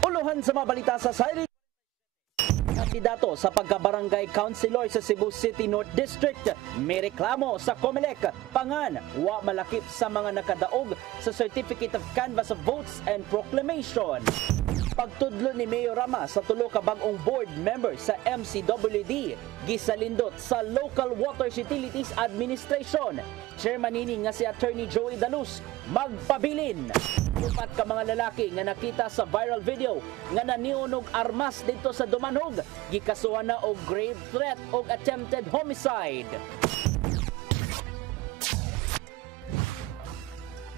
Uluhan sa mga balita sa Sairi. Kandidato sa pagkabarangay councilor sa Cebu City North District may reklamo sa COMELEC pangan wa malakip sa mga nakadaog sa Certificate of Canvass of Votes and Proclamation. Pagtudlo ni Mayor Rama sa tulo ka bag-ong board member sa MCWD gisalindot sa Local Water Utilities Administration. Chairman nini nga si Attorney Joey Dalus magpabilin. Upat ka mga lalaki nga nakita sa viral video nga naniunog armas dito sa Dumanhog gikasuhan na og grave threat og attempted homicide.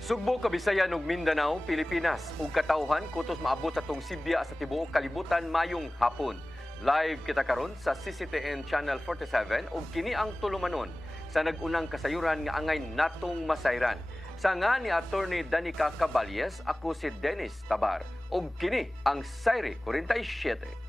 Sugbo, Kabisayan ug Mindanao, Pilipinas ug katawhan kutos maabot sa tong Sibya sa tibuok kalibutan mayong hapon. Live kita karon sa CCTN Channel 47 ug kini ang tulumanon sa nagunang kasayuran nga angay natong masayran. Sa nga ni Attorney Danica Caballes, ako si Dennis Tabar ug kini ang Sairi 47.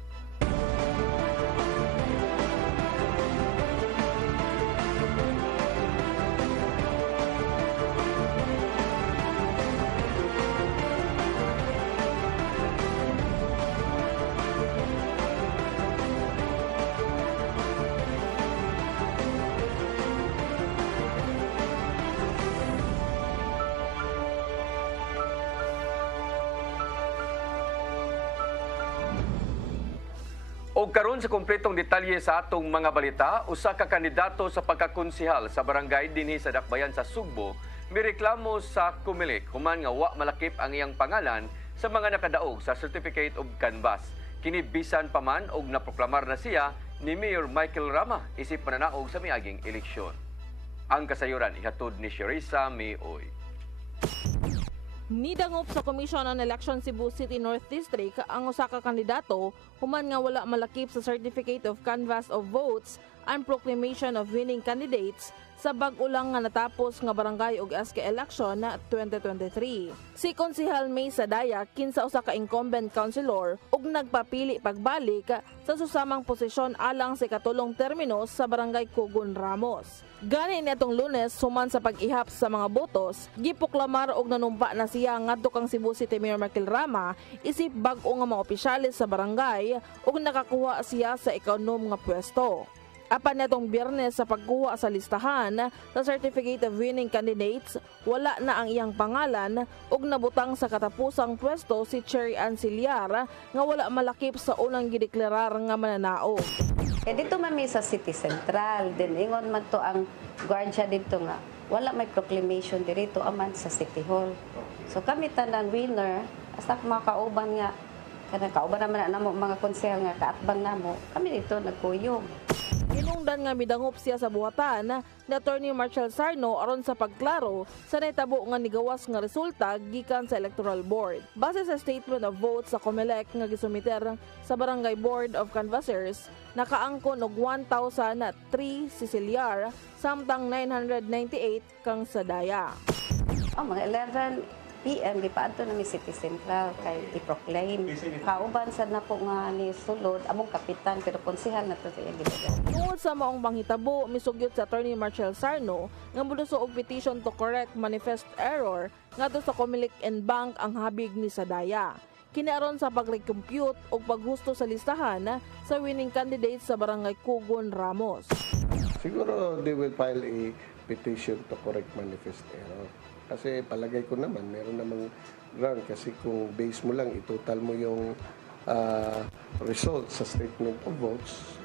O karon sa kompletong detalye sa atong mga balita, usa ka kandidato sa pagkakonsihal sa barangay dinhi sa Dakbayan sa Sugbo, mireklamo sa COMELEC human nga wa malakip ang iyang pangalan sa mga nakadaog sa Certificate of Canvass. Kini bisan pa man og naproklamar na siya ni Mayor Michael Rama isip pananaog sa miaging eleksyon. Ang kasayuran ihatod ni Sherissa Mayoy. Nidangop sa Commission on Election Cebu City North District ang usa ka kandidato human nga wala malakip sa Certificate of Canvass of Votes and Proclamation of Winning Candidates sa bag-o lang nga natapos nga barangay ug SK election na 2023. Si Konsehal May Sadaya kinsa usa ka incumbent councilor ug nagpapili pagbalik sa susamang posisyon alang sa katulong termino sa barangay Kugon Ramos. Gani nitong Lunes human sa pag-ihap sa mga botos, gipoklamar og nanumpa na siya ngadto kang Cebu City Mayor Michael Rama isip bag-o nga mga opisyales sa barangay ug nakakuha siya sa ikanom nga pwesto. Apan netong Biyernes sa pagkuha sa listahan sa Certificate of Winning Candidates, wala na ang iyang pangalan ug nabutang sa katapusang pwesto si Cherry Anciliar nga wala malakip sa unang gideklarar nga mananao. Dito mami sa City Central, din ingon man to ang guardia dito nga wala may proclamation dito aman sa City Hall. So kami tanan winner, hasta makauban nga kana kauban naman na namo mga konsehal nga kaatbang namo, kami dito nagkuyog. Hinungdan nga midangop siya sa buhatan ni Attorney Marshall Sarno aron sa pagklaro sa natabo nga nigawas nga resulta gikan sa Electoral Board. Base sa statement of votes sa COMELEC nga gisumiter sa Barangay Board of Canvassers, nakaangkon og 1,003 si Ciliar samtang 998 kang Sadaya. Mga 11 PM gipaadto na mi City Central kay i-proclaim. Kauban sad na po nga ni sulod among kapitan pero konsehal na to sa iyang gibuhat. Tungod sa maong panghitabo, misugyot sa Attorney Marshall Sarno nga muluso og petition to correct manifest error ngadto sa COMELEC and Bank ang habig ni Sadaya. Kinaron sa pag-recompute o paghusto sa listahan sa winning candidates sa Barangay Kugon Ramos. Siguro they will file a petition to correct manifest error. Kasi palagay ko naman, meron namang ground. Kasi kung base mo lang, itotal mo yung result sa statement of votes,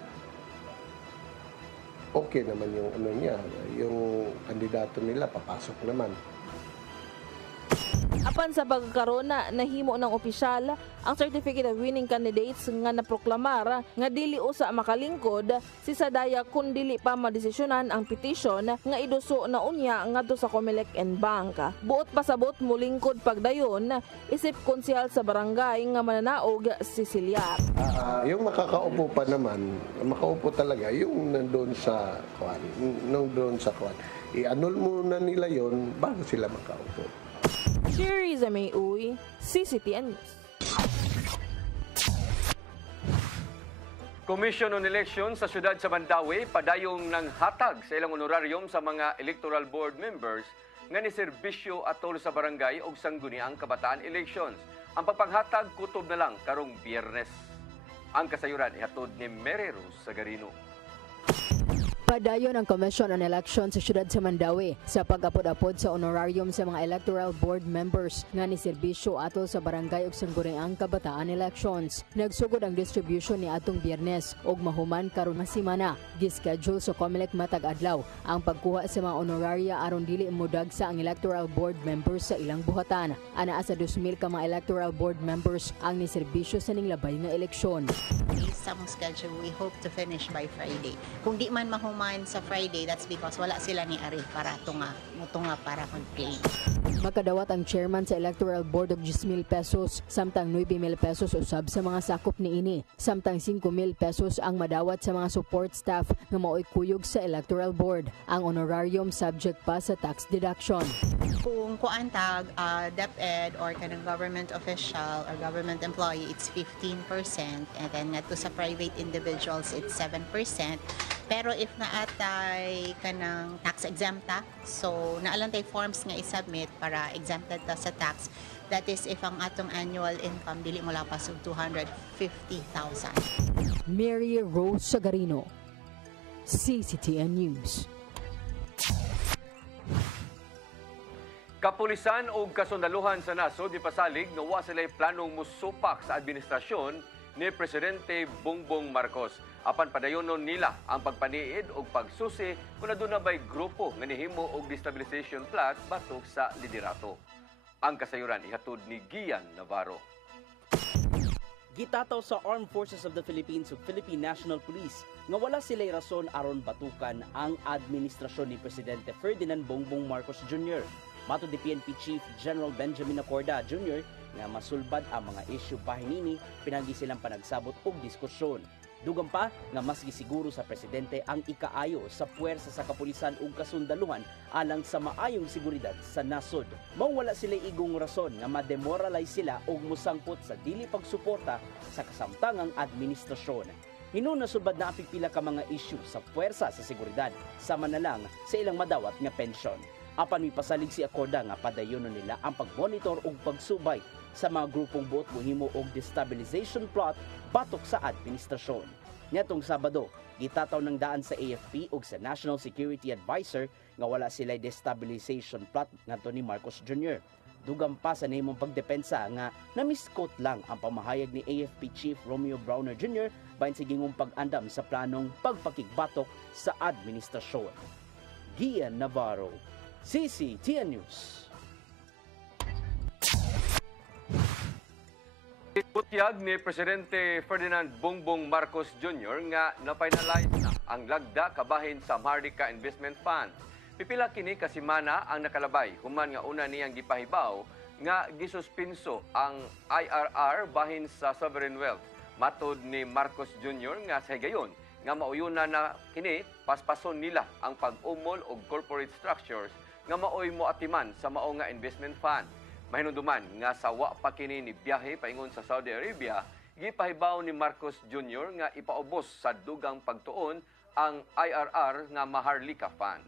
okay naman yung ano niya, yung kandidato nila, papasok naman. Apan sa pagkaroon na nahimo ng opisyal ang Certificate of Winning Candidates nga naproklamar nga dili usa makalingkod si Sadaya kun dili pa madesisyonan ang petition nga iduso na unya ngadto sa COMELEC and Bank. Buot pasabot mulingkod pagdayon isip konsehal sa barangay nga mananaog si Ciliar. Yung makakaupo pa naman, makaupo talaga yung nandoon sa kwan, i-annul muna nila yon bago sila makaupo. Sherissa Mayoy, CCTN News. Commission on Elections sa siyudad sa Mandaue padayong nang hatag sa ilang honorarium sa mga electoral board members nga ni serbisyo atol sa barangay ug sangguniang kabataan elections. Ang pagpanghatag kutob na lang karong Biyernes. Ang kasayuran ihatod ni Mary Rose Sagarino. Padayon ang Commission on Elections sa siyudad sa Mandawi sa pag-apod-apod sa honorarium sa mga electoral board members nga ni serbisyo atol sa barangay ug sangguniang kabataan elections. Nagsugod ang distribution ni atong Biyernes ug mahuman karon nga semana. Gischedule sa COMELEC matag adlaw ang pagkuha sa mga honoraria aron dili modag sa ang electoral board members sa ilang buhatan. Anaa sa 2,000 ka mga electoral board members ang ni serbisyo sa ning labay nga eleksyon. Based sa mong schedule, we hope to finish by Friday. Kung di man mahuman sa Friday, that's because wala sila ni Ari para tunga para mag-claim. Makadawat ang chairman sa electoral board og 10,000 pesos, samtang 9,000 pesos usab sa mga sakop niini. Samtang 5,000 pesos ang madawat sa mga support staff nga mao'y kuyog sa electoral board. Ang honorarium subject pa sa tax deduction. Kung kuantag, DepEd or kanang government official or government employee, it's 15%. And then nga to sa private individuals, it's 7%. Pero if naatay kanang tax exempta, so naalantay forms nga i-submit para exempted ta sa tax. That is if ang atong annual income dili mo lapas og 250,000. Mary Rose Sagarino, CCTN News. Kapulisan ug kasundaluhan sa nasod ipasalig nga wa sila'y planong musupak sa administrasyon ni Presidente Bongbong Marcos. Apan padayonon nila ang pagpaniid ug pagsusi kung aduna bay grupo nga nihimo og destabilization plot batok sa liderato. Ang kasayuran ihatod ni Gian Navarro. Gitataw sa Armed Forces of the Philippines ug Philippine National Police nga wala sila'y rason aron batukan ang administrasyon ni Presidente Ferdinand Bongbong Marcos Jr. Matod ni PNP Chief General Benjamin Acorda Jr. nga masulbad ang mga issue bahin nini pinagi silang panagsabot og diskusyon. Dugang pa nga mas gisiguro sa presidente ang ikaayo sa puwersa sa kapulisan ug kasundaluhan alang sa maayong seguridad sa nasod. Mao wala sila igong rason nga ma-demoralize sila ug musangpot sa dili pagsuporta sa kasamtangang administrasyon. Hinunasulbad na pila ka mga issue sa puwersa sa seguridad sama na lang sa ilang madawat nga pensyon. Apan mipasalig si Acorda nga padayonon nila ang pagmonitor ug pagsubay sa mga grupong buot mohimo og destabilization plot batok sa administrasyon. Nitong Sabado, gitataw ng daan sa AFP ug sa National Security Advisor nga wala sila'y destabilization plot ngadto ni Marcos Jr. Dugang pa sa nahimong pagdepensa nga namiskot lang ang pamahayag ni AFP Chief Romeo Browner Jr. bahin sa gingong pag-andam sa planong pagpakigbatok sa administrasyon. Gian Navarro, CCTN News. Iputyag ni Presidente Ferdinand Bongbong Marcos Jr. nga na-finalize na ang lagda kabahin sa Maharlika Investment Fund. Pipila kini ka semana ang nakalabay human nga una niyang gipahibaw nga gisuspinso ang IRR bahin sa sovereign wealth. Matod ni Marcos Jr. nga sa higayon nga mauyuna na kini paspason nila ang pag-umol og corporate structures nga maoy moatiman sa mao nga investment fund. Mahinunduman nga sa wa pa kini ni biyahe paingon sa Saudi Arabia, gipahibaw ni Marcos Jr. nga ipaubos sa dugang pagtuon ang IRR nga Maharlika Fund.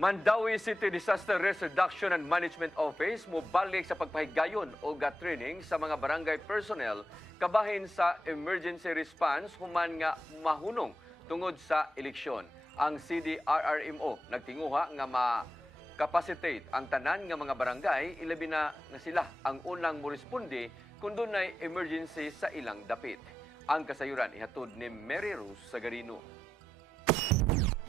Mandawi City Disaster Risk Reduction and Management Office mobalik sa pagpahigayon o training sa mga barangay personnel kabahin sa emergency response human nga mahunong tungod sa eleksyon. Ang CDRRMO nagtinguha nga ma-capacitate ang tanan nga mga barangay ilabi na nga sila ang unang moresponde kung dunay emergency sa ilang dapit. Ang kasayuran ihatod ni Mary Rose Sagarino.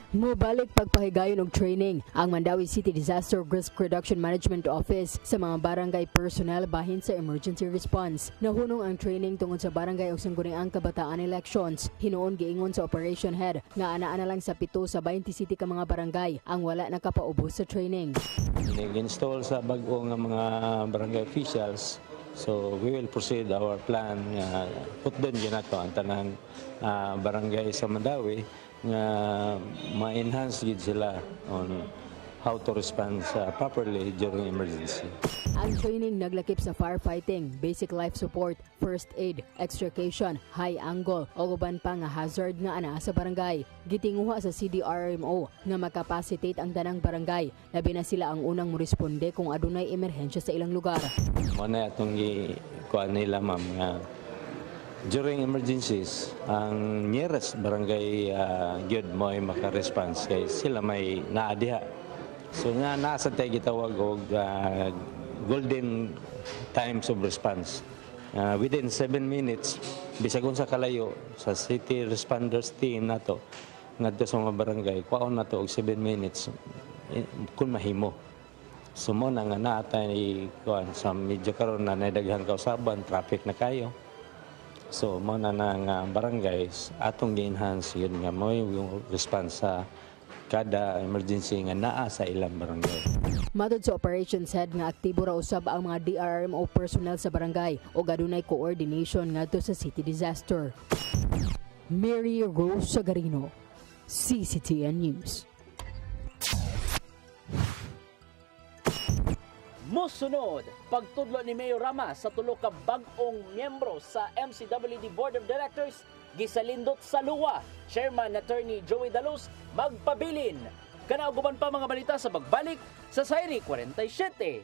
Mobalik pagpahigayon og training ang Mandawi City Disaster Risk Reduction Management Office sa mga barangay personnel bahin sa emergency response. Nahunong ang training tungod sa barangay ug sangguniang kabataan elections. Hinuon giingon sa operation head nga ana-ana lang sa 7 sa 20 city ka mga barangay ang wala nakapaubos sa training. Nag-install sa bag-o nga mga barangay officials. So we will proceed our plan. Put down ginato ang tanang barangay sa Mandawi nga ma-enhance gid sila on how to respond properly during emergency. Ang training naglakip sa firefighting, basic life support, first aid, extrication, high angle, o uban pa nga hazard nga ana sa barangay. Gitinguha sa CDRMO nga makapacitate ang tanang barangay, labi na sila ang unang moresponde kung adunay emerhensya sa ilang lugar. Muna itong ikuan nila ma'am nga during emergencies, ang nearest barangay gyud mo ay maka-response kay sila may naadiha. So nga nasa tayo gitawag og golden times of response. Within 7 minutes, bisag sa kalayo sa city responders team nato ngadto sa mga barangay, kwaon nato og 7 minutes kun mahimo. So mo na nga natay kuan sa medyo karon na daghang kausaban, traffic na kayo. So mo na nga barangays atong gi-enhance yun nga mo yung response sa kada emergency nga naa sa ilang barangay. Matod sa operations head nga aktibo ra usab ang mga DRMO personnel sa barangay o adunay coordination ngadto sa city disaster. Mary Rose Sagarino, CCTN News. Musunod, pagtudlo ni Mayor Rama sa tulo ka bag-ong miyembro sa MCWD Board of Directors, gisalindot sa luwa. Chairman Attorney Joey Dalos magpabilin. Kanauguban pa mga balita sa pagbalik sa Sayri 47.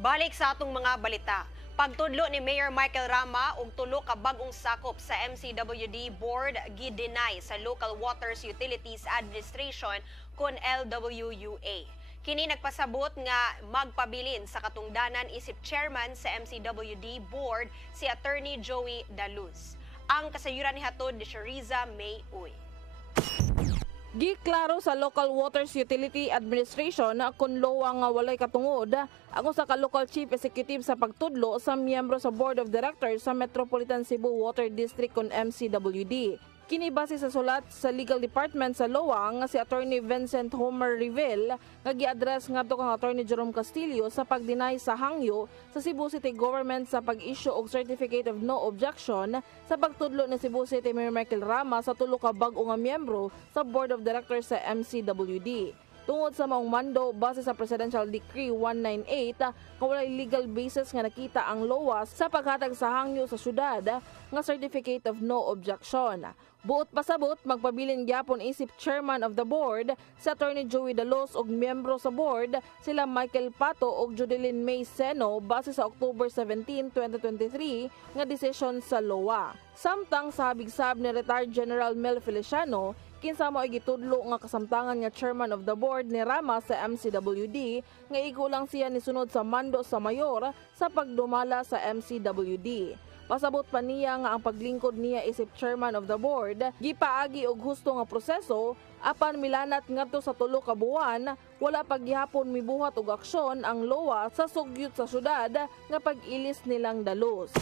Balik sa atong mga balita. Pagtudlo ni Mayor Michael Rama og tulo ka bag-ong sakop sa MCWD Board gi-deny sa Local Waters Utilities Administration kon LWUA. Kini nagpasabot nga magpabilin sa katungdanan isip chairman sa MCWD Board si Attorney Joey Daluz. Ang kasayuran ni hatod ni Shariza May Uy. Giklaro sa Local Waters Utility Administration na kung lowa nga walay katungod ang usa ka local chief executive sa pagtudlo sa miyembro sa Board of Directors sa Metropolitan Cebu Water District kon MCWD. Kini base sa sulat sa Legal Department sa LOA nga si Attorney Vincent Homer Rivell nga gi-address ngadto kang Attorney Jerome Castillo sa pag-deny sa hangyo sa Cebu City Government sa pag-issue og Certificate of No Objection sa pagtudlo ni Cebu City Mayor Michael Rama sa tulo ka bag-o nga miyembro sa Board of Directors sa MCWD. Tungod sa maong mando, base sa Presidential Decree 198, nga walay legal basis nga nakita ang LOA sa paghatag sa hangyo sa syudad nga Certificate of No Objection. Buot pasabot, magpabilin gyapon isip chairman of the board sa Attorney Joey Dalos og miyembro sa board sila Michael Pato og Judeline May Seno base sa October 17, 2023 nga desisyon sa LOA. Samtang sa habigsab ni retired General Mel Feliciano, kinsa mo ay gitudlo nga kasamtangan nga chairman of the board ni Rama sa MCWD nga igulang siya ni sunod sa mando sa mayor sa pagdumala sa MCWD. Pasabot pa niya nga ang paglingkod niya isip chairman of the board, gipaagi og husto nga proseso, apan milanat ngadto sa tulo ka buwan, wala pa gihapon mibuhat og aksyon ang LOA sa sugyot sa syudad nga pag-ilis nilang Dalos.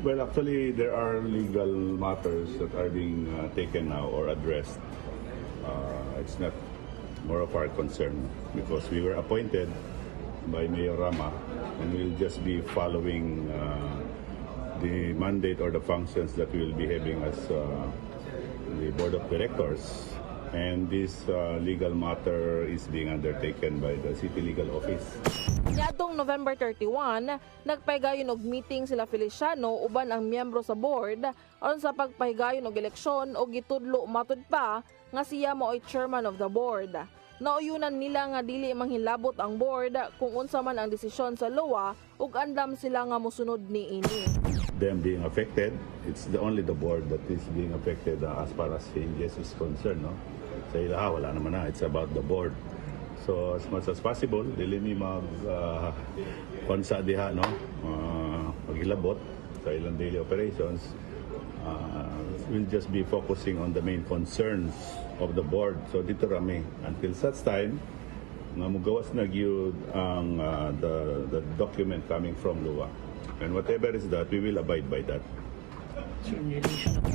Well, actually, there are legal matters that are being taken now or addressed. It's not more of our concern because we were appointed by Mayor Rama and we'll just be following the mandate or the functions that we will be having as the Board of Directors. And this legal matter is being undertaken by the City Legal Office. Niadtong November 31, nagpahigayon og meeting sila Feliciano uban ang miyembro sa board aron sa pagpahigayon og eleksyon o gitudlo matud pa nga siya mo ay chairman of the board. Nauyunan nila nga dili manghilabot ang board kung unsa man ang desisyon sa LOA ug andam sila nga mosunod niini. Them being affected, it's only the board that is being affected as far as changes is concerned. No? Sa ilaha, wala naman na. It's about the board. So as much as possible, dili mi konsa diha, no? Maghilabot sa ilang daily operations. We'll just be focusing on the main concerns of the board. So dito rami. Until such time, nga mugawas na gyud ang the document coming from LOA. And whatever is that, we will abide by that.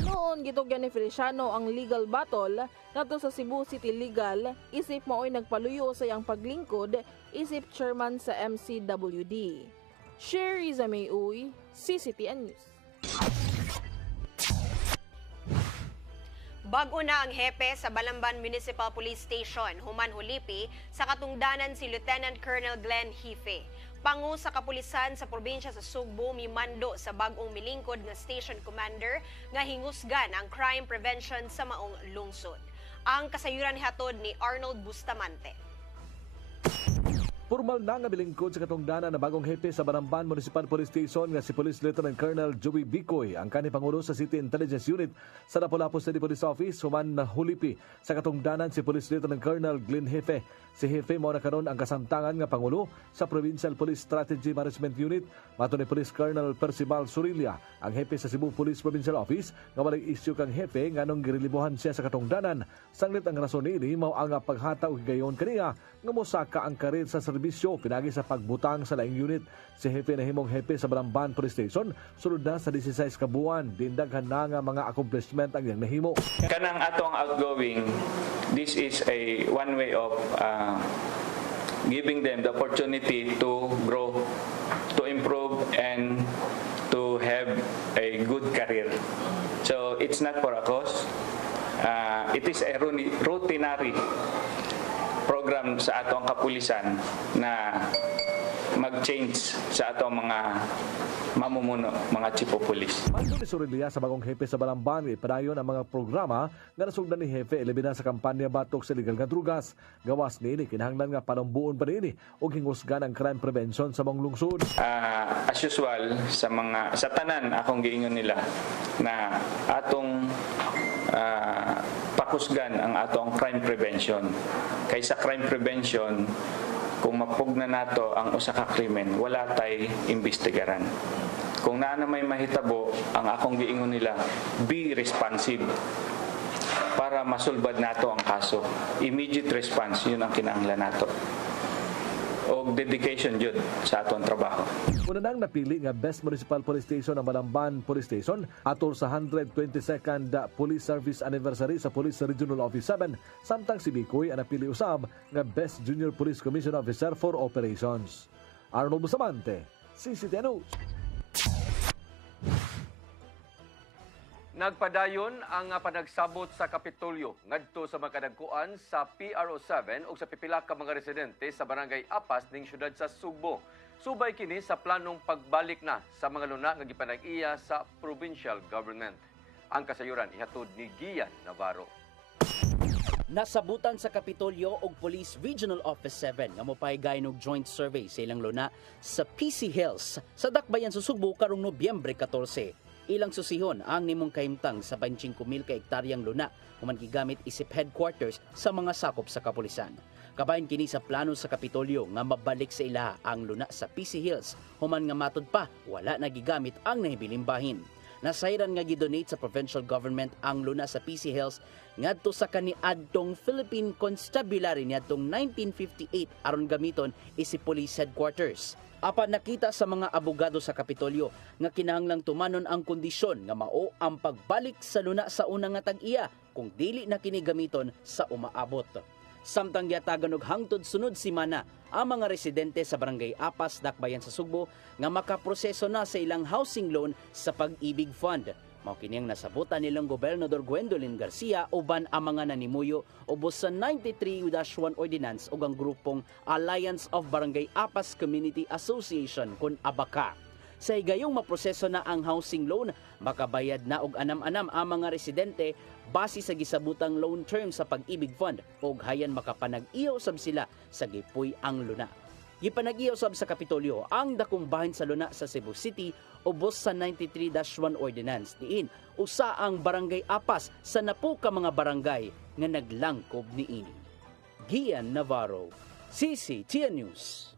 Noon gitugyan ni Feliciano ang legal battle ngadto sa Cebu City Legal isip mao'y nagpaluyo sa iyang paglingkod isip chairman sa MCWD. Shariza May Uy, CCTN News. Bago na ang hepe sa Balamban Municipal Police Station, Human Hulipi, sa katungdanan si Lieutenant Colonel Glenn Hife. Pangu sa kapulisan sa probinsya sa Sugbo mimando sa bagong milingkod nga station commander nga hingusgan ang crime prevention sa maong lungsod. Ang kasayuran hatod ni Arnold Bustamante. Formal na nga bilingkod sa katungdanan na bagong hepe sa Balamban Municipal Police Station nga si Police Lieutenant Colonel Joey Bicoy, ang kanhi pangulo sa City Intelligence Unit sa Lapu-Lapu City Police Office, Human Hulipi. Sa katungdanan si Police Lieutenant Colonel Glenn Hife. Si Hife mao na karon ang kasamtangan nga pangulo sa Provincial Police Strategy Management Unit. Mato ni Police Colonel Percival Surilla, ang hepe sa Cebu Police Provincial Office, nga walay isyu kang hepe nganong girelibuhan siya sa katungdanan. Sanglit ang rason niini mao ang paghata og higayon kaniya nga mosaka ang karir sa serbisyo pinagi sa pagbutang sa laing unit. Si hepe na himong hepe sa Balamban Police Station sulod na sa 16 ka buwan. Dindaghan na nga mga accomplishment ang iyang nahimo. Kanang atong outgoing, this is a one way of giving them the opportunity to grow, to improve, and to have a good career. So it's not for a cause. It is a routinary program sa atong kapulisan na mag-change sa atong mga mamumuno, mga chief of police. Mando ni Surilla sa bagong hepe sa Balamban, ipadayon ang mga programa nga nasugdan ni hepe ilibina sa kampanya batok sa illegal nga drugas. Gawas niini kinahanglan nga panambuon pa niini ug hingusgan ang crime prevention sa mga lungsod. As usual sa tanan akong giingon nila na atong pakusgan ang atong crime prevention. Kaysa crime prevention, kung mapugna nato ang usa ka krimen, wala tay imbestigaran. Kung naa na may mahitabo, ang akong giingon nila, be responsive para masulbad nato ang kaso. Immediate response, yun ang kinahanglan nato. O dedication jud sa atong trabaho. Una nang napili nga Best Municipal Police Station ang Balamban Police Station atol sa 122nd Police Service Anniversary sa Police Regional Office 7, samtang si Bicoy ang napili usab nga Best Junior Police Commission Officer for Operations. Arnold Bustamante, CCTN News. Nagpadayon ang panagsabot sa Kapitolyo ngadto sa makadagkuan sa PRO7 ug sa pipila ka mga residente sa Barangay Apas ning syudad sa Sugbo. Subay kini sa planong pagbalik na sa mga luna nga gipanag-iya sa provincial government. Ang kasayuran ihatod ni Gian Navarro. Nasabutan sa Kapitolyo og Police Regional Office 7 nga mopahigay og joint survey sa ilang luna sa PC Hills sa Dakbayan sa Sugbo karong Nobyembre 14. Ilang susihon ang nimong kahimtang sa 25,000 ka hektaryang luna human gigamit isip headquarters sa mga sakop sa kapulisan. Kabahin kini sa plano sa Kapitolyo nga mabalik sa ilaha ang luna sa PC Hills human nga matud pa wala na gigamit ang nahibiling bahin. Nasayran nga gidonate sa provincial government ang luna sa PC Hills ngadto sa kaniadtong Philippine Constabulary niadtong 1958 aron gamiton isip police headquarters. Apan nakita sa mga abogado sa Kapitolyo nga kinahanglang tumanon ang kondisyon nga mao ang pagbalik sa luna sa unang nga tag-iya kung dili na kini gamiton sa umaabot. Samtang giatagan og hangtod sunod semana ang mga residente sa Barangay Apas, Dakbayan sa Sugbo nga makaproseso na sa ilang housing loan sa Pag-ibig Fund. Mao kini ang nasabutan nilang Gobernador Gwendolyn Garcia uban ang mga nanimuyo ubos sa 93-1 Ordinance ug ang grupong Alliance of Barangay Apas Community Association kun ABACA. Sa higayong maproseso na ang housing loan, makabayad na og anam-anam ang mga residente base sa gisabutang loan term sa Pag-ibig Fund ug hayan makapanag-iyo sab sila sa gipuy ang luna. Gipanag-iyo sab sa Kapitolyo ang dakong bahin sa luna sa Cebu City ubos sa 93-1 Ordinance. Diin usa ang Barangay Apas sa napo ka mga barangay nga naglangkob niini. Gian Navarro, CCTN News.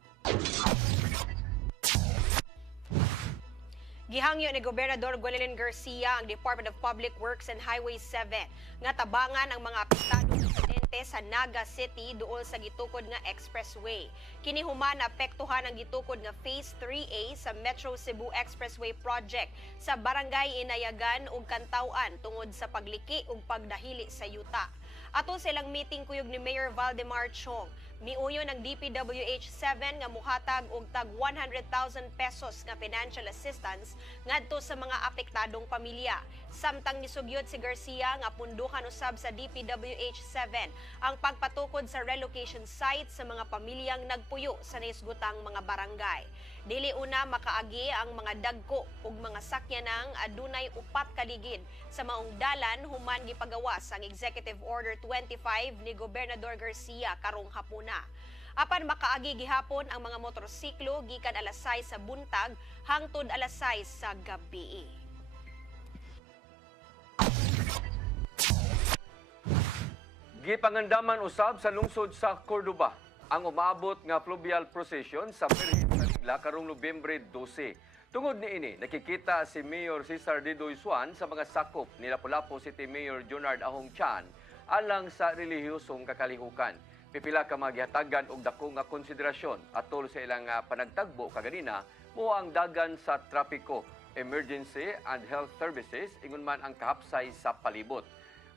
Gihangyo ni Gobernador Gwendolyn Garcia ang Department of Public Works and Highway 7 nga tabangan ang mga apektadong residente sa Naga City duol sa gitukod nga expressway. Kini human apektuhan ang gitukod nga Phase 3A sa Metro Cebu Expressway Project sa Barangay Inayagan ug Kantaw-an tungod sa pagliki ug pagdahili sa yuta. Ato sa ilang meeting kuyog ni Mayor Valdemar Chong, Miuyo ng DPWH-7 nga muhatag og tag 100,000 pesos nga financial assistance ngadto sa mga apektadong pamilya. Samtang nisugyot si Garcia nga pundukan usab sa DPWH-7 ang pagpatukod sa relocation site sa mga pamilyang nagpuyo sa naisgutang mga barangay. Dili una makaagi ang mga dagko ug mga sakyanang adunay 4 kaligid sa maong dalan human gipagawas ang Executive Order 25 ni Gobernador Garcia karong hapuna. Apan makaagi gihapon ang mga motorsiklo gikan alas 6 sa buntag hangtod alas 6 sa gabi. Gipangandaman usab sa lungsod sa Cordoba ang umaabot nga fluvial procession sa Birhen sa Ligla karong Nobyembre 12. Tungod niini, nakikita si Mayor Cesar Didoy Suan sa mga sakop ni Lapu-Lapu City Mayor Junard Ahong Chan alang sa relihiyosong kakalihukan. Pipila ka magyatagan og dako nga konsiderasyon atol sa ilang panagtagbo kaganina mo ang dagan sa trapiko, emergency and health services ingon man ang kahapsay sa palibot.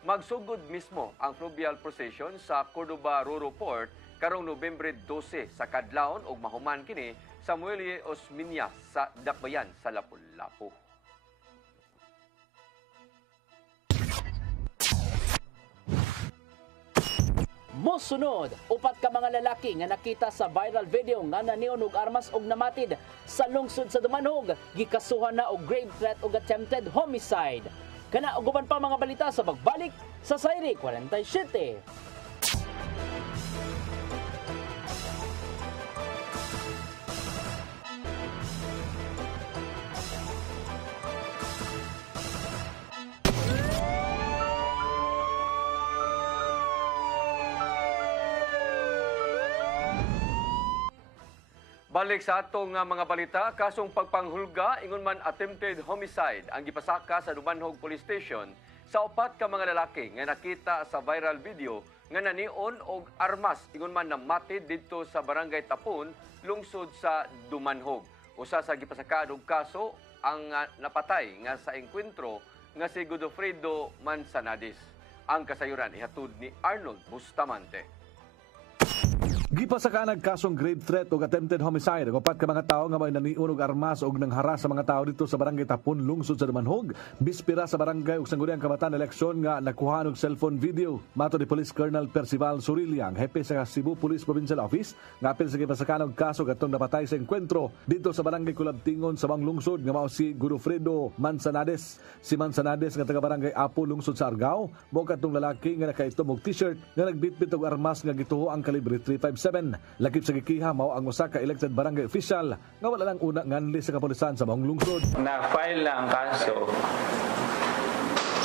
Magsugod mismo ang fluvial procession sa Cordoba Roro Port karong Nobyembre 12 sa kadlawon ug mahuman kini sa Muelle Osmeña sa Dakbayan sa Lapu-Lapu. Mosunod, 4 ka mga lalaki nga nakita sa viral video nga nanion og armas og namatid sa lungsod sa Dumanhog, gikasuhan na og grave threat ug attempted homicide. Kana og uban pa mga balita sa pagbalik sa Sayri 47. Balik sa atong mga balita, kasong pagpanghulga ingon man attempted homicide ang gipasaka sa Dumanhog Police Station sa 4 ka mga lalaki nga nakita sa viral video nga nanion og armas ingon man namatid didto sa Barangay Tapon, lungsod sa Dumanhog. Usa sa gipasakad og kaso ang napatay nga sa engkwentro nga si Godofredo Manzanades. Ang kasayuran ihatod ni Arnold Bustamante. Gipasaka kasong grave threat o attempted homicide ang 4 ka mga tao nga may naniun og armas og nangharas sa mga tao dito sa Barangay Tapon, lungsod sa Dumanhog. Bispira sa barangay ug sangguniang kabataan eleksyon nga nakuha og cellphone video. Mato ni Police Colonel Percival Surilla, ang hepe sa Cebu Police Provincial Office, nga apil sa gipasaka kaso katong napatay sa engkwentro dito sa Barangay Kulabtingon sa Bang lungsod nga mao si Godofredo Manzanades. Si Manzanades nga taga Barangay Apo, lungsod sa Argao, mo katong lalaki nga nakaitom og t-shirt nga nagbitbit og armas nga gituho ang kalibre 357. Lakip sa gikiha mao ang usa ka elected barangay official nga wala lang una nganli sa kapulisan sa maong lungsod. Na-file na ang kaso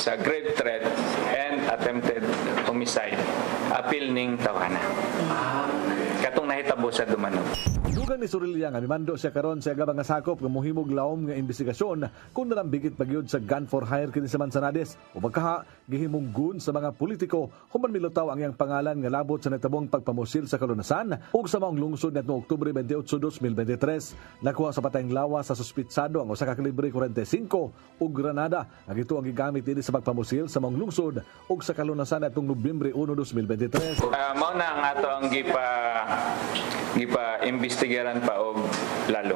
sa grave threat and attempted homicide. Apil ning tawana. Katong nahitabo sa Dumanhog. Dugang ni Surilla nga mimando siya karon sa agabang nga sakop nga mohimog lawom nga investigasyon kung nalambigit pagyud sa gun for hire kini sa Manzanades o pagkaha gihimong gun sa mga politiko human milutaw ang iyang pangalan nga labot sa natabong pagpamusil sa kalunasan ug sa maong lungsod nitong Oktubre 28, 2023. Nakuha sa patayng lawas sa suspitsado ang usa ka kalibre 45 ug granada nga gito ang gigamit dinhi sa pagpamusil sa maong lungsod ug sa kalunasan nitong Nobyembre 1, 2023. Mao na ang ato ang gipa-investigaran pa og lalo.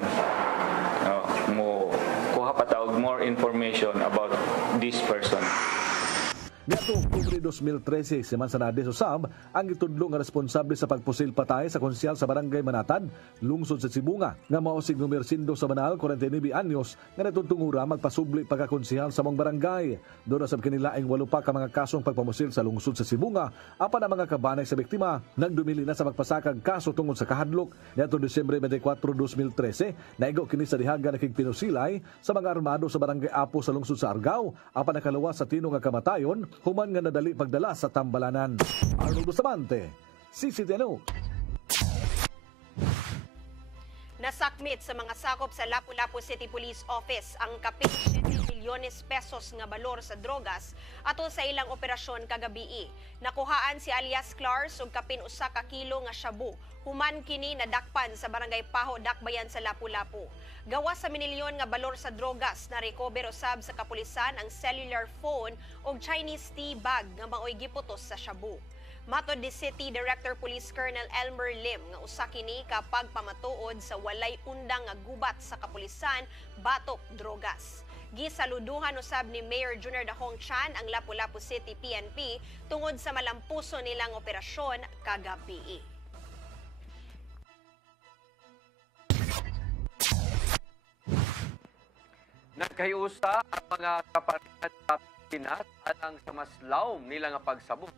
Mo kuha pa ta og more information about this person. Nitong Oktubre 2013, si Manzanades usab ang gitudlo nga responsable sa pagpusil patay sa konsyal sa Barangay Manatad, lungsod sa Sibunga, nga mao si Gumersindo Sabanal, 49 anyos, nga natutungura magpasubli pagkakonsyal sa mong barangay. Doon sa kanilaing 8 pa ka mga kasong pagpamusil sa lungsod sa Sibunga, apan ang mga kabanay sa biktima nagdumili na sa magpasakag kaso tungod sa kahadlok. Nitong Disyembre 24, 2013, naigo kini sa dihaga nakigpinusilay sa mga armado sa Barangay Apo sa lungsod sa Argao, apan nakaluwas sa tino nga kamatayon human nga nadali pagdala sa tambalanan. Arnold Bustamante, CCTN. Nasakmit sa mga sakop sa Lapu-Lapu City Police Office ang kapin 7 milyones pesos nga balor sa drogas atol sa ilang operasyon kagabi. Nakuhaan si alias Clars og kapin 1 ka kilo nga shabu. Human kini nadakpan sa Barangay Paho, Dakbayan sa Lapu-Lapu. Gawas sa minilyon nga balor sa drogas na recover usab sa kapulisan ang cellular phone og Chinese tea bag nga maoy giputos sa shabu. Matod ni City Director Police Colonel Elmer Lim nga usa kini kapag pamatuod sa walay undang nga gubat sa kapulisan batok drogas. Gisaluduhan usab ni Mayor Junior Dahong Chan ang Lapu-Lapu City PNP tungod sa malampuso nilang operasyon kagabi. Nagkahiusa ang mga kaparian sa Pinas alang sa mas lawom nila nga pagsabot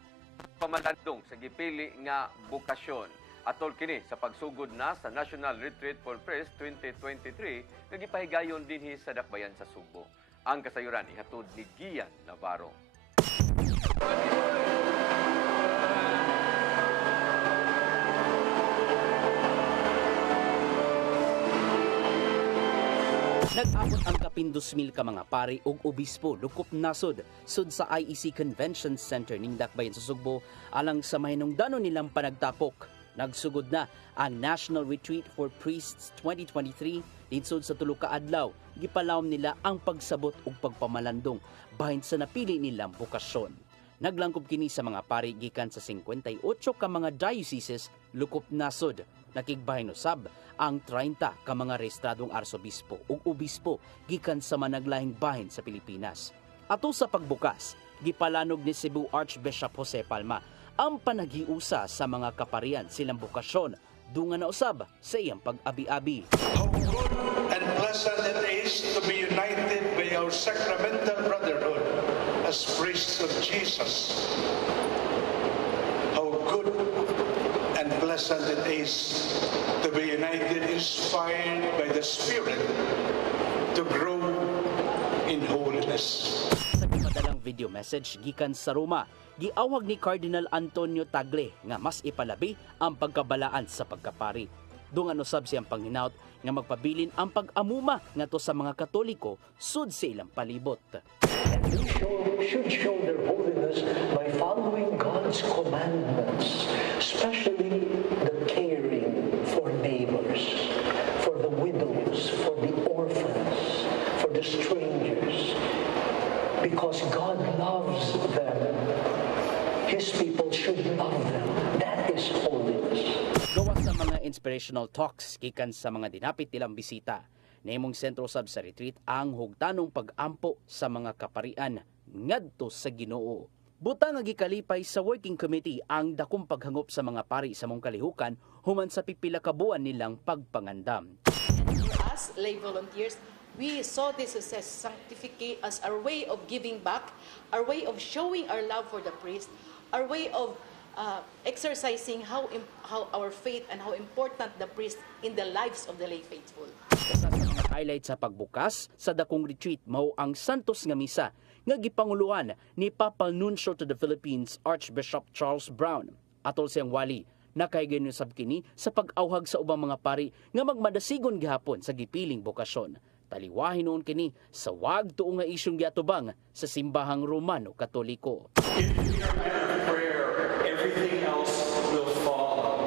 pamalandong sa gipili nga bukasyon. Atol kini sa pagsugod na sa National Retreat for Press 2023 nga gipahigayon dinhi sa Dakbayan sa Subo. Ang kasayuran ihatod ni Gian Navarro. Nag-abot ang kapindos mil ka mga pari ug obispo lukop nasod sud sa IEC Convention Center ning Dakbayan sa Sugbo alang sa mahinungdanon nilang panagtapok. Nagsugod na ang National Retreat for Priests 2023 dinsod sa tulo ka adlaw. Gipalawom nila ang pagsabot ug pagpamalandong bahin sa napili nilang bukasyon. Naglangkob kini sa mga pari gikan sa 58 ka mga dioceses lukop nasod. Nakigbahin usab ang 30 ka mga rehistradong arsobispo ug obispo gikan sa managlahing bahin sa Pilipinas. Ato sa pagbukas, gipalanog ni Cebu Archbishop Jose Palma ang panaghiusa sa mga kaparian silang bukasyon dungan na usab sa iyang pag-abi-abi. How good and pleasant it is to be united by our sacramental brotherhood as priests of Jesus. How good and pleasant it is to be united, inspired by the Spirit to grow in holiness. Sa gipadalang video message gikan sa Roma, giawag ni Cardinal Antonio Tagle nga mas ipalabi ang pagkabalaan sa pagkapari. Dungan usab siyang panghinaut nga magpabilin ang pag-amuma ngadto sa mga Katoliko sud sa ilang palibot. Should show their holiness by following God's commandments, especially the caring for neighbors, for the widows, for the orphans, for the strangers, because God loves them. His people should love them. That is holiness. Gawas sa mga inspirational talks gikan sa mga dinapit nilang bisita, Naimong sentro sab sa retreat ang hugtanong pag-ampo sa mga kaparian ngadto sa Ginoo. Butang nga gikalipay sa working committee ang dakong paghangop sa mga pari sa mong kalihukan human sa pipila ka buwan nilang pagpangandam. For us, lay volunteers, we saw this as sanctificate as our way of giving back, our way of showing our love for the priest, our way of exercising how our faith and how important the priest in the lives of the lay faithful. Sa mga highlight sa pagbukas sa dakong retreat mao ang Santos nga misa nga gipanguluhan ni Papal Nuncio to the Philippines Archbishop Charles Brown. Atol siyang wali, nakaigan sab kini sa pag-awhag sa ubang mga pari nga magmadasigon gihapon sa gipiling bokasyon. Taliwahin noon kini sa wag tuong nga isyong giatubang sa simbahang Romano Katoliko. If we are men of prayer, everything else will follow.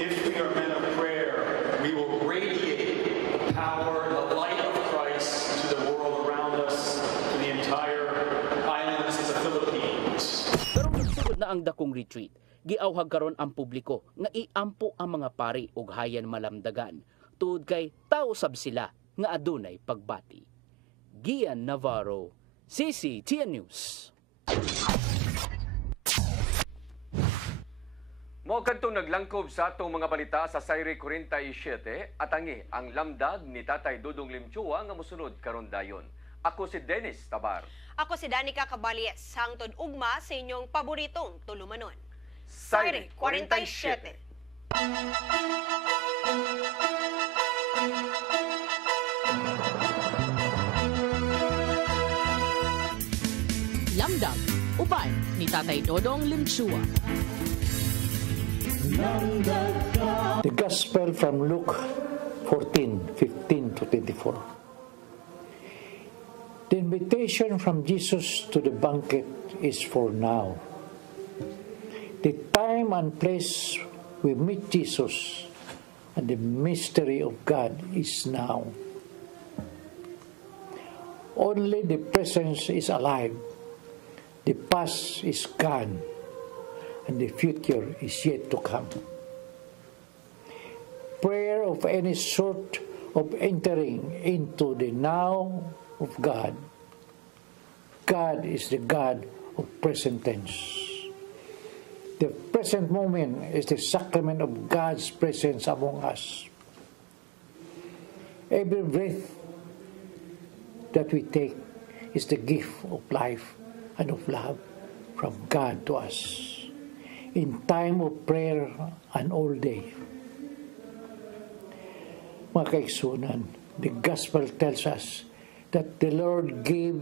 If we are men of prayer, we will radiate the power, the light of Christ to the world around us, to the entire islands of the Philippines. Pero nagsugod na ang dakong retreat, giawhag karon ang publiko nga iampo ang mga pari ug hayan malamdagan. Tuod kay tao sab sila nga adunay pagbati. Gian Navarro, CCTN News. Mo kadtong naglangkob sa atong mga balita sa Sayre 47 atangi ang lamdag ni Tatay Dudong Limchua nga mosunod karon dayon. Ako si Dennis Tabar. Ako si Danica Cabalies, hangtod ugma sa inyong paboritong tulumanon. Sayre 47. Lamdag, uban ni Tatay Dodong Limchua. The Gospel from Luke 14:15 to 24. The invitation from Jesus to the banquet is for now. The time and place we meet Jesus and the mystery of God is now. Only the presence is alive. The past is gone. and the future is yet to come. Prayer of any sort of entering into the now of God. God is the God of present tense. The present moment is the sacrament of God's presence among us. Every breath that we take is the gift of life and of love from God to us in time of prayer and all day. Mga kaigsunan, the gospel tells us that the Lord gave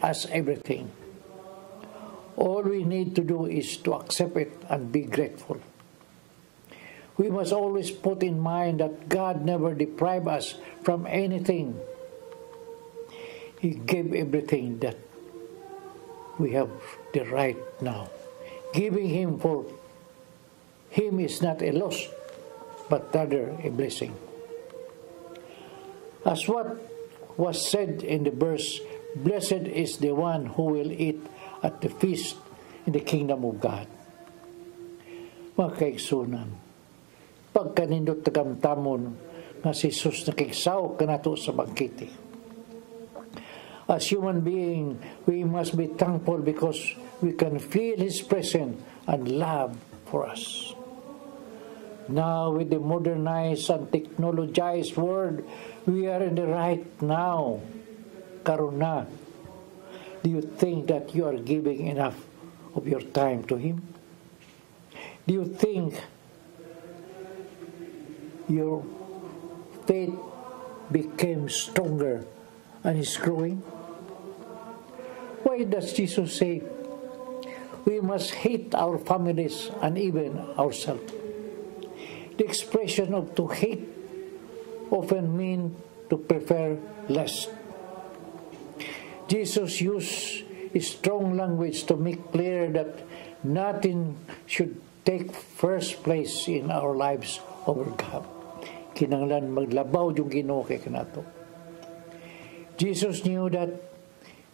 us everything. All we need to do is to accept it and be grateful. We must always put in mind that God never deprived us from anything. He gave everything that we have the right now. Giving Him for Him is not a loss, but rather a blessing. As what was said in the verse, blessed is the one who will eat at the feast in the kingdom of God. Mga kaigsunan, pagkanindot tagamtamon nga si Jesus nakigsaw kanato sa bangkete. As human being, we must be thankful because we can feel His presence and love for us. Now, with the modernized and technologized world, we are in the right now. Karuna, do you think that you are giving enough of your time to Him? Do you think your faith became stronger and is growing? Why does Jesus say we must hate our families and even ourselves? The expression of to hate often means to prefer less. Jesus used strong language to make clear that nothing should take first place in our lives over God. Kinanglan maglabaw yung Ginoo kay kanato. Jesus knew that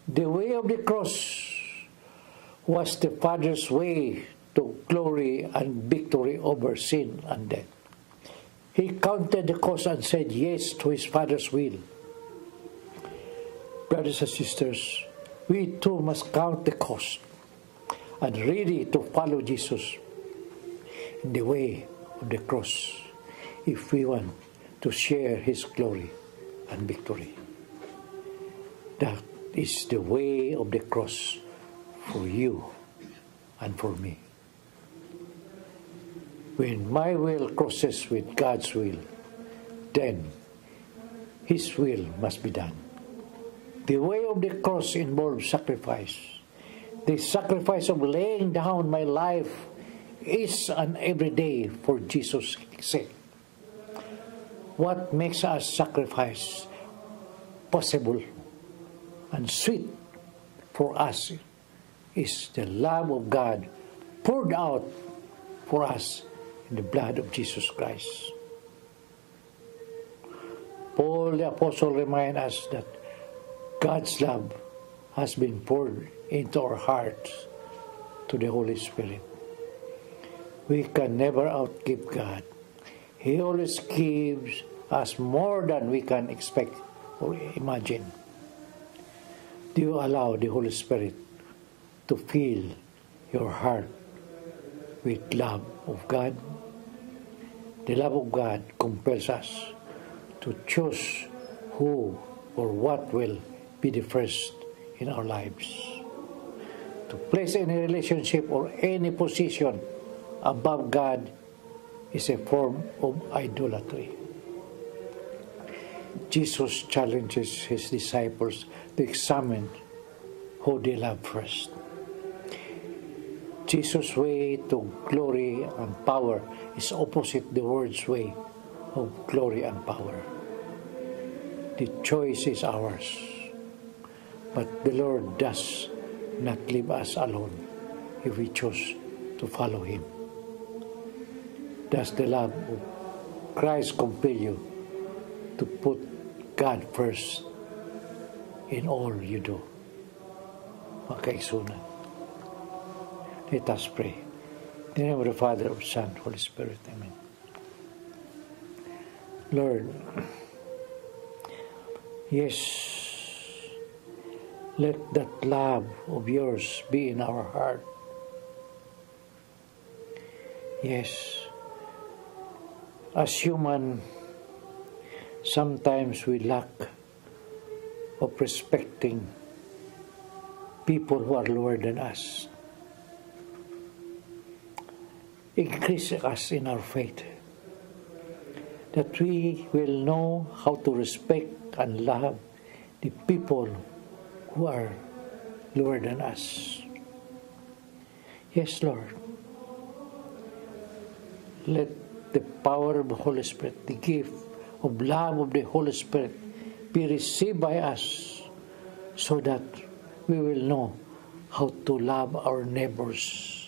the way of the cross was the Father's way to glory and victory over sin and death. He counted the cost and said yes to His Father's will. Brothers and sisters, we too must count the cost and ready to follow Jesus in the way of the cross if we want to share His glory and victory. That is the way of the cross for you and for me. When my will crosses with God's will, then His will must be done. The way of the cross involves sacrifice. The sacrifice of laying down my life is an everyday for Jesus' sake. What makes us sacrifice possible and sweet for us is the love of God poured out for us in the blood of Jesus Christ. Paul the Apostle reminds us that God's love has been poured into our hearts to the Holy Spirit. We can never outgive God. He always gives us more than we can expect or imagine. Do you allow the Holy Spirit to fill your heart with love of God? The love of God compels us to choose who or what will be the first in our lives. To place any relationship or any position above God is a form of idolatry. Jesus challenges His disciples to examine who they love first. Jesus' way to glory and power is opposite the world's way of glory and power. The choice is ours. But the Lord does not leave us alone if we choose to follow Him. Does the love of Christ compel you to put God first in all you do? Mga kaigsunan, let us pray. In the name of the Father, of the Son, Holy Spirit. Amen. Lord, yes, let that love of yours be in our heart. Yes, as human, sometimes we lack of respecting people who are lower than us. Increase us in our faith, that we will know how to respect and love the people who are lower than us. Yes, Lord. Let the power of the Holy Spirit, the gift of love of the Holy Spirit, be received by us so that we will know how to love our neighbors.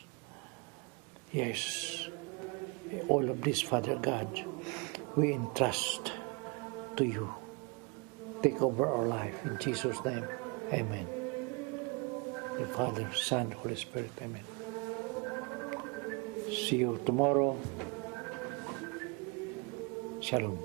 Yes, all of this, Father God, we entrust to you. Take over our life. In Jesus' name, amen. The Father, Son, Holy Spirit, amen. See you tomorrow. Shalom.